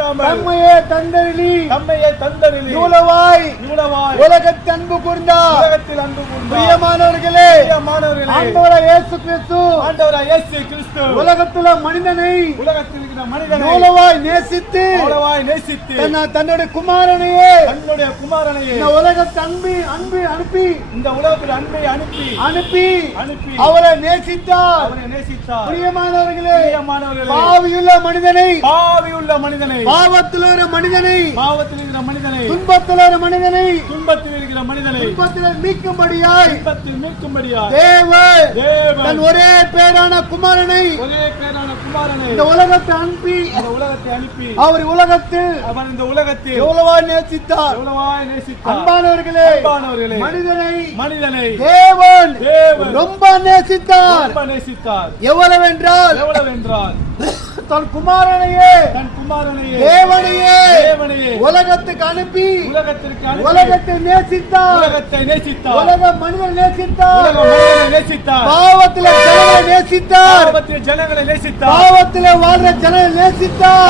தம்மையே தந்தரிலி இவ்வளவாய் உலகத்தில் அன்பு கூர்ந்தார். பிரியமானவர்களே, ஆண்டவராய் இயேசு கிறிஸ்து உலகத்தில் மனிதனை இவ்வளவாய் நேசித்து தன்னுடைய குமாரனையே இந்த உலகத்தில் அனுப்பி அவரை நேசித்தார். பிரியமானவர்களே, பாவியுள்ள மனிதனை பாவத்தில் இருக்கிற மனிதனை துன்பத்தில் இருக்கிற மனிதனை மீட்கும்படியாய் தேவன் தன் ஒரே பேரான குமாரனை இந்த உலகத்தை அனுப்பி அவர் உலகத்தில் எவ்வளவாய் நேசித்தார். அன்பானவர்களே, மனிதனை தேவன் ரொம்ப நேசித்தார். எவ்வளவென்றால் தன் குமாரனையே தேவனையே உலகத்துக்கு அனுப்பி உலகத்தை நேசித்தார். உலக மனிதனை நேசித்தார். பாவத்திலே ஜனங்களை நேசித்தார். பாவத்திலே வாழ்ற ஜனங்களை நேசித்தார்.